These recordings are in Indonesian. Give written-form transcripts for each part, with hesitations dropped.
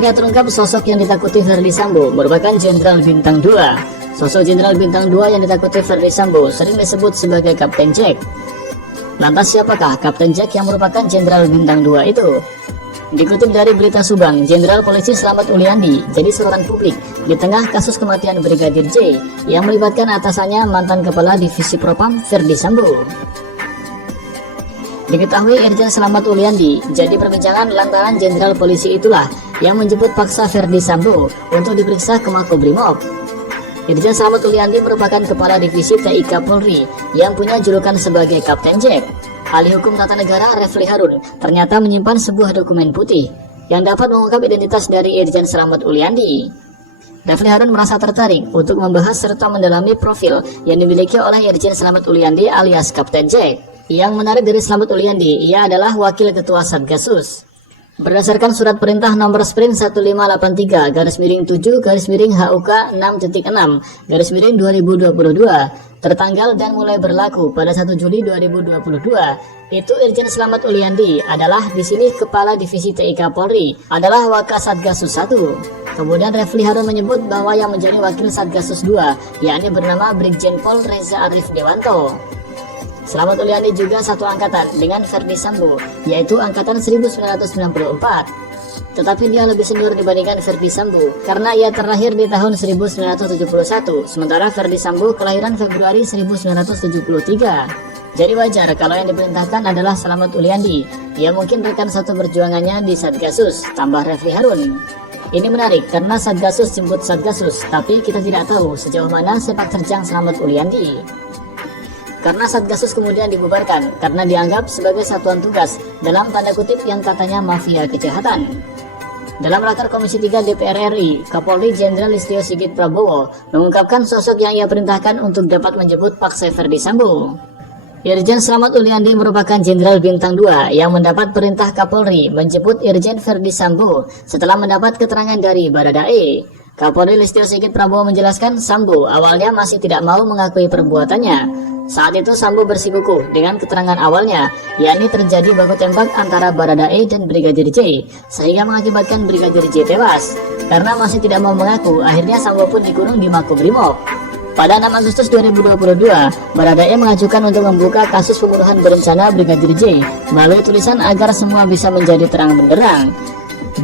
Akhirnya terungkap sosok yang ditakuti Ferdy Sambo merupakan Jenderal Bintang 2. Sosok Jenderal Bintang 2 yang ditakuti Ferdy Sambo sering disebut sebagai Kapten Jack. Lantas siapakah Kapten Jack yang merupakan Jenderal Bintang 2 itu? Dikutip dari berita Subang, Jenderal Polisi Slamet Uliandi jadi sorotan publik di tengah kasus kematian Brigadir J yang melibatkan atasannya mantan Kepala Divisi Propam Ferdy Sambo. Diketahui Irjen Slamet Uliandi jadi perbincangan lantaran Jenderal Polisi itulah yang menjemput paksa Ferdy Sambo untuk diperiksa ke Makobrimob. Irjen Slamet Uliandi merupakan Kepala Divisi TIK Polri yang punya julukan sebagai Kapten Jack. Ahli Hukum Tata Negara Refli Harun ternyata menyimpan sebuah dokumen putih yang dapat mengungkap identitas dari Irjen Slamet Uliandi. Refli Harun merasa tertarik untuk membahas serta mendalami profil yang dimiliki oleh Irjen Slamet Uliandi alias Kapten Jack. Yang menarik dari Slamet Uliandi, ia adalah Wakil Ketua Satgasus. Berdasarkan surat perintah nomor sprint 1583 /7 HUK 6.6 2022 tertanggal dan mulai berlaku pada 1 Juli 2022, itu Irjen Slamet Uliandi adalah di sini Kepala Divisi TIK Polri adalah Wakasatgasus 1. Kemudian Refli Harun menyebut bahwa yang menjadi Wakil Satgasus 2 yakni bernama Brigjen Pol Reza Arif Dewanto. Slamet Uliandi juga satu angkatan dengan Ferdy Sambo, yaitu angkatan 1994. Tetapi dia lebih senior dibandingkan Ferdy Sambo karena ia terlahir di tahun 1971, sementara Ferdy Sambo kelahiran Februari 1973. Jadi wajar kalau yang diperintahkan adalah Slamet Uliandi. Ia mungkin rekan satu perjuangannya di Satgasus, tambah Refli Harun. Ini menarik karena Satgasus jemput Satgasus, tapi kita tidak tahu sejauh mana sepak terjang Slamet Uliandi. Karena Satgasus kemudian dibubarkan karena dianggap sebagai satuan tugas dalam tanda kutip yang katanya mafia kejahatan. Dalam raker Komisi 3 DPR RI, Kapolri Jenderal Listio Sigit Prabowo mengungkapkan sosok yang ia perintahkan untuk dapat menjemput paksa Ferdy Sambo. Irjen Slamet Uliandi merupakan Jenderal Bintang 2 yang mendapat perintah Kapolri menjemput Irjen Ferdy Sambo setelah mendapat keterangan dari Baradae. Kapolri Listio Sigit Prabowo menjelaskan Sambo awalnya masih tidak mau mengakui perbuatannya. Saat itu Sambo bersikukuh dengan keterangan awalnya, yakni terjadi baku tembak antara Baradae dan Brigadir J, sehingga mengakibatkan Brigadir J tewas. Karena masih tidak mau mengaku, akhirnya Sambo pun dikurung di Makobrimob. Pada 6 Agustus 2022, Baradae mengajukan untuk membuka kasus pembunuhan berencana Brigadir J melalui tulisan agar semua bisa menjadi terang benderang.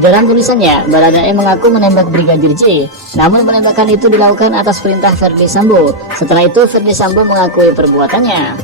Dalam tulisannya, Baradae mengaku menembak Brigadir J, namun penembakan itu dilakukan atas perintah Ferdy Sambo. Setelah itu, Ferdy Sambo mengakui perbuatannya.